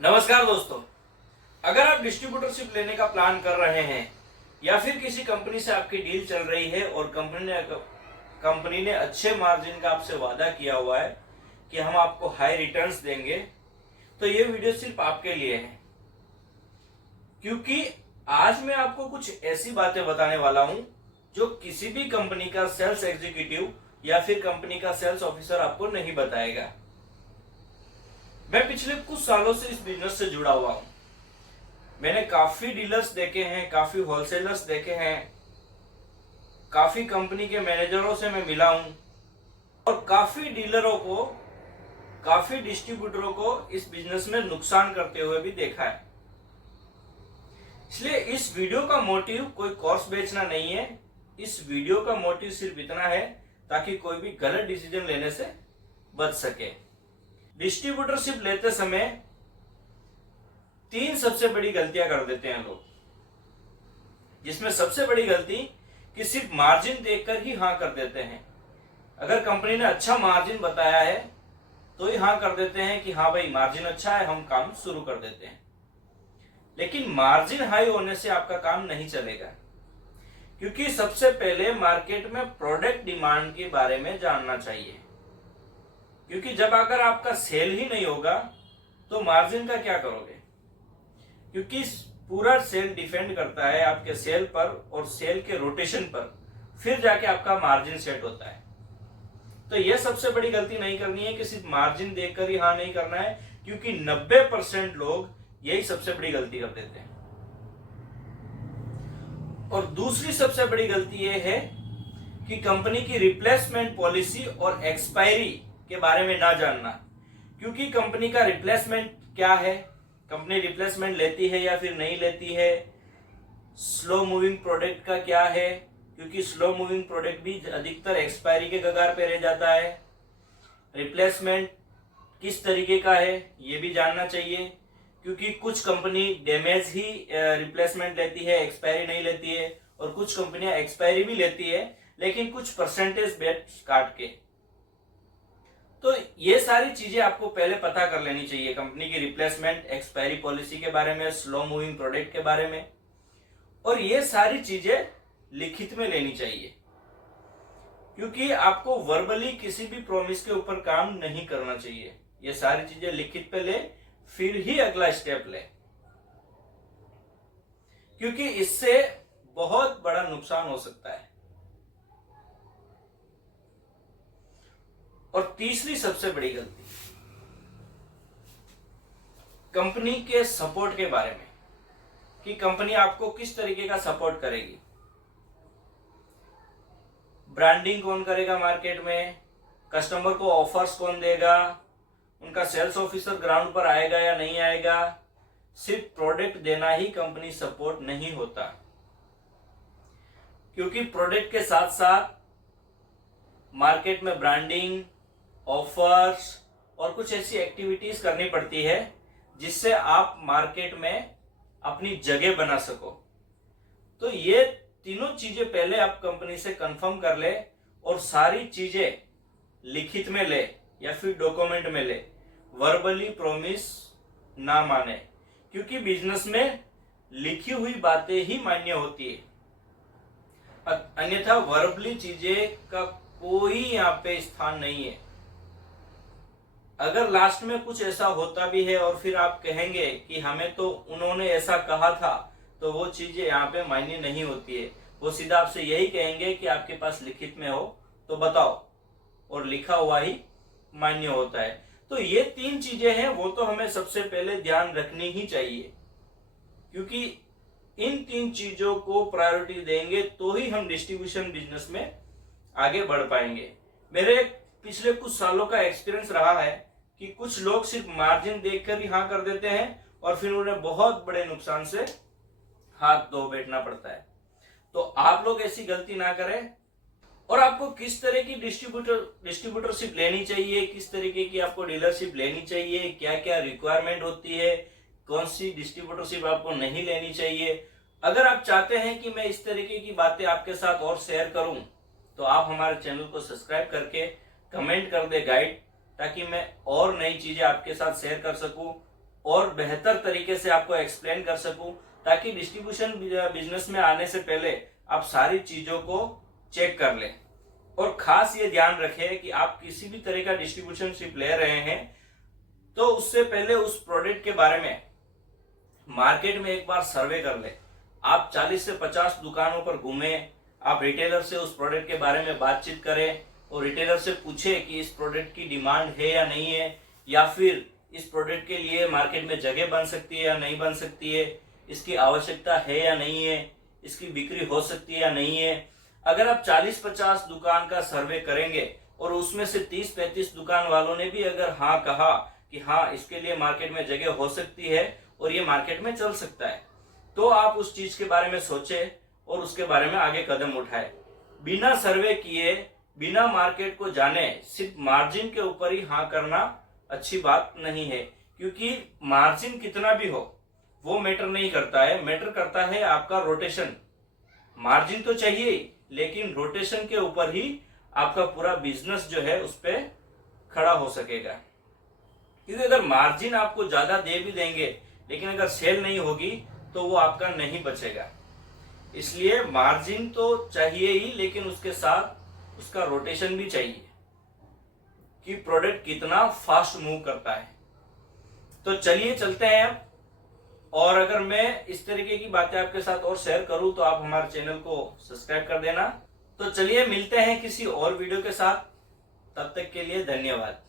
नमस्कार दोस्तों, अगर आप डिस्ट्रीब्यूटरशिप लेने का प्लान कर रहे हैं या फिर किसी कंपनी से आपकी डील चल रही है और कंपनी ने अच्छे मार्जिन का आपसे वादा किया हुआ है कि हम आपको हाई रिटर्न्स देंगे, तो ये वीडियो सिर्फ आपके लिए है। क्योंकि आज मैं आपको कुछ ऐसी बातें बताने वाला हूं जो किसी भी कंपनी का सेल्स एग्जीक्यूटिव या फिर कंपनी का सेल्स ऑफिसर आपको नहीं बताएगा। मैं पिछले कुछ सालों से इस बिजनेस से जुड़ा हुआ हूं। मैंने काफी डीलर्स देखे हैं, काफी होलसेलर्स देखे हैं, काफी कंपनी के मैनेजरों से मैं मिला हूं और काफी डीलरों को, काफी डिस्ट्रीब्यूटरों को इस बिजनेस में नुकसान करते हुए भी देखा है। इसलिए इस वीडियो का मोटिव कोई कोर्स बेचना नहीं है। इस वीडियो का मोटिव सिर्फ इतना है ताकि कोई भी गलत डिसीजन लेने से बच सके। डिस्ट्रीब्यूटरशिप लेते समय 3 सबसे बड़ी गलतियां कर देते हैं लोग, जिसमें सबसे बड़ी गलती कि सिर्फ मार्जिन देखकर ही हां कर देते हैं। अगर कंपनी ने अच्छा मार्जिन बताया है तो ही हां कर देते हैं कि हाँ भाई मार्जिन अच्छा है, हम काम शुरू कर देते हैं। लेकिन मार्जिन हाई होने से आपका काम नहीं चलेगा, क्योंकि सबसे पहले मार्केट में प्रोडक्ट डिमांड के बारे में जानना चाहिए। क्योंकि जब अगर आपका सेल ही नहीं होगा तो मार्जिन का क्या करोगे? क्योंकि पूरा सेल डिपेंड करता है आपके सेल पर और सेल के रोटेशन पर, फिर जाके आपका मार्जिन सेट होता है। तो यह सबसे बड़ी गलती नहीं करनी है कि सिर्फ मार्जिन देखकर ही हाँ नहीं करना है, क्योंकि 90% लोग यही सबसे बड़ी गलती कर देते हैं। और दूसरी सबसे बड़ी गलती यह है कि कंपनी की रिप्लेसमेंट पॉलिसी और एक्सपायरी के बारे में ना जानना। क्योंकि कंपनी का रिप्लेसमेंट क्या है, कंपनी रिप्लेसमेंट लेती है या फिर नहीं लेती है, स्लो मूविंग प्रोडक्ट का क्या है, क्योंकि स्लो मूविंग प्रोडक्ट भी अधिकतर एक्सपायरी के कगार पे रह जाता है। रिप्लेसमेंट किस तरीके का है ये भी जानना चाहिए, क्योंकि कुछ कंपनी डैमेज ही रिप्लेसमेंट लेती है, एक्सपायरी नहीं लेती है, और कुछ कंपनियां एक्सपायरी भी लेती है लेकिन कुछ परसेंटेज बेट काट के। तो ये सारी चीजें आपको पहले पता कर लेनी चाहिए, कंपनी की रिप्लेसमेंट, एक्सपायरी पॉलिसी के बारे में, स्लो मूविंग प्रोडक्ट के बारे में, और ये सारी चीजें लिखित में लेनी चाहिए। क्योंकि आपको वर्बली किसी भी प्रॉमिस के ऊपर काम नहीं करना चाहिए। ये सारी चीजें लिखित पे ले, फिर ही अगला स्टेप ले, क्योंकि इससे बहुत बड़ा नुकसान हो सकता है। और तीसरी सबसे बड़ी गलती कंपनी के सपोर्ट के बारे में, कि कंपनी आपको किस तरीके का सपोर्ट करेगी। ब्रांडिंग कौन करेगा मार्केट में, कस्टमर को ऑफर्स कौन देगा, उनका सेल्स ऑफिसर ग्राउंड पर आएगा या नहीं आएगा। सिर्फ प्रोडक्ट देना ही कंपनी सपोर्ट नहीं होता, क्योंकि प्रोडक्ट के साथ साथ मार्केट में ब्रांडिंग, ऑफर्स और कुछ ऐसी एक्टिविटीज करनी पड़ती है जिससे आप मार्केट में अपनी जगह बना सको। तो ये तीनों चीजें पहले आप कंपनी से कंफर्म कर ले और सारी चीजें लिखित में ले या फिर डॉक्यूमेंट में ले। वर्बली प्रॉमिस ना माने, क्योंकि बिजनेस में लिखी हुई बातें ही मान्य होती है, अन्यथा वर्बली चीजें का कोई यहाँ पे स्थान नहीं है। अगर लास्ट में कुछ ऐसा होता भी है और फिर आप कहेंगे कि हमें तो उन्होंने ऐसा कहा था, तो वो चीजें यहाँ पे मायने नहीं होती है। वो सीधा आपसे यही कहेंगे कि आपके पास लिखित में हो तो बताओ, और लिखा हुआ ही मान्य होता है। तो ये 3 चीजें हैं, वो तो हमें सबसे पहले ध्यान रखनी ही चाहिए, क्योंकि इन 3 चीजों को प्रायोरिटी देंगे तो ही हम डिस्ट्रीब्यूशन बिजनेस में आगे बढ़ पाएंगे। मेरे पिछले कुछ सालों का एक्सपीरियंस रहा है कि कुछ लोग सिर्फ मार्जिन देखकर ही हाँ कर देते हैं और फिर उन्हें बहुत बड़े नुकसान से हाथ धो बैठना पड़ता है। तो आप लोग ऐसी गलती ना करें। और आपको किस तरह की डिस्ट्रीब्यूटरशिप लेनी चाहिए, किस तरीके की आपको डीलरशिप लेनी चाहिए, क्या क्या रिक्वायरमेंट होती है, कौन सी डिस्ट्रीब्यूटरशिप आपको नहीं लेनी चाहिए, अगर आप चाहते हैं कि मैं इस तरीके की बातें आपके साथ और शेयर करूं, तो आप हमारे चैनल को सब्सक्राइब करके कमेंट कर दे गाइड, ताकि मैं और नई चीजें आपके साथ शेयर कर सकूं। और बेहतर तरीके से आपको एक्सप्लेन कर सकूं, ताकि डिस्ट्रीब्यूशन बिजनेस में आने से पहले आप सारी चीजों को चेक कर लें। और खास ये ध्यान रखें कि आप किसी भी तरह का डिस्ट्रीब्यूशनशिप ले रहे हैं तो उससे पहले उस प्रोडक्ट के बारे में मार्केट में एक बार सर्वे कर ले। आप 40 से 50 दुकानों पर घूमें, आप रिटेलर से उस प्रोडक्ट के बारे में बातचीत करें और रिटेलर से पूछे कि इस प्रोडक्ट की डिमांड है या नहीं है, या फिर इस प्रोडक्ट के लिए मार्केट में जगह बन सकती है या नहीं बन सकती है, इसकी आवश्यकता है या नहीं है, इसकी बिक्री हो सकती है या नहीं है। अगर आप 40-50 दुकान का सर्वे करेंगे और उसमें से 30-35 दुकान वालों ने भी अगर हाँ कहा कि हाँ इसके लिए मार्केट में जगह हो सकती है और ये मार्केट में चल सकता है, तो आप उस चीज के बारे में सोचें और उसके बारे में आगे कदम उठाएं। बिना सर्वे किए, बिना मार्केट को जाने सिर्फ मार्जिन के ऊपर ही हाँ करना अच्छी बात नहीं है, क्योंकि मार्जिन कितना भी हो वो मैटर नहीं करता है, मैटर करता है आपका रोटेशन। मार्जिन तो चाहिए ही, लेकिन रोटेशन के ऊपर ही आपका पूरा बिजनेस जो है उस पर खड़ा हो सकेगा। क्योंकि अगर मार्जिन आपको ज्यादा दे भी देंगे लेकिन अगर सेल नहीं होगी तो वो आपका नहीं बचेगा। इसलिए मार्जिन तो चाहिए ही, लेकिन उसके साथ उसका रोटेशन भी चाहिए कि प्रोडक्ट कितना फास्ट मूव करता है। तो चलिए चलते हैं अब। और अगर मैं इस तरीके की बातें आपके साथ और शेयर करूं तो आप हमारे चैनल को सब्सक्राइब कर देना। तो चलिए मिलते हैं किसी और वीडियो के साथ, तब तक के लिए धन्यवाद।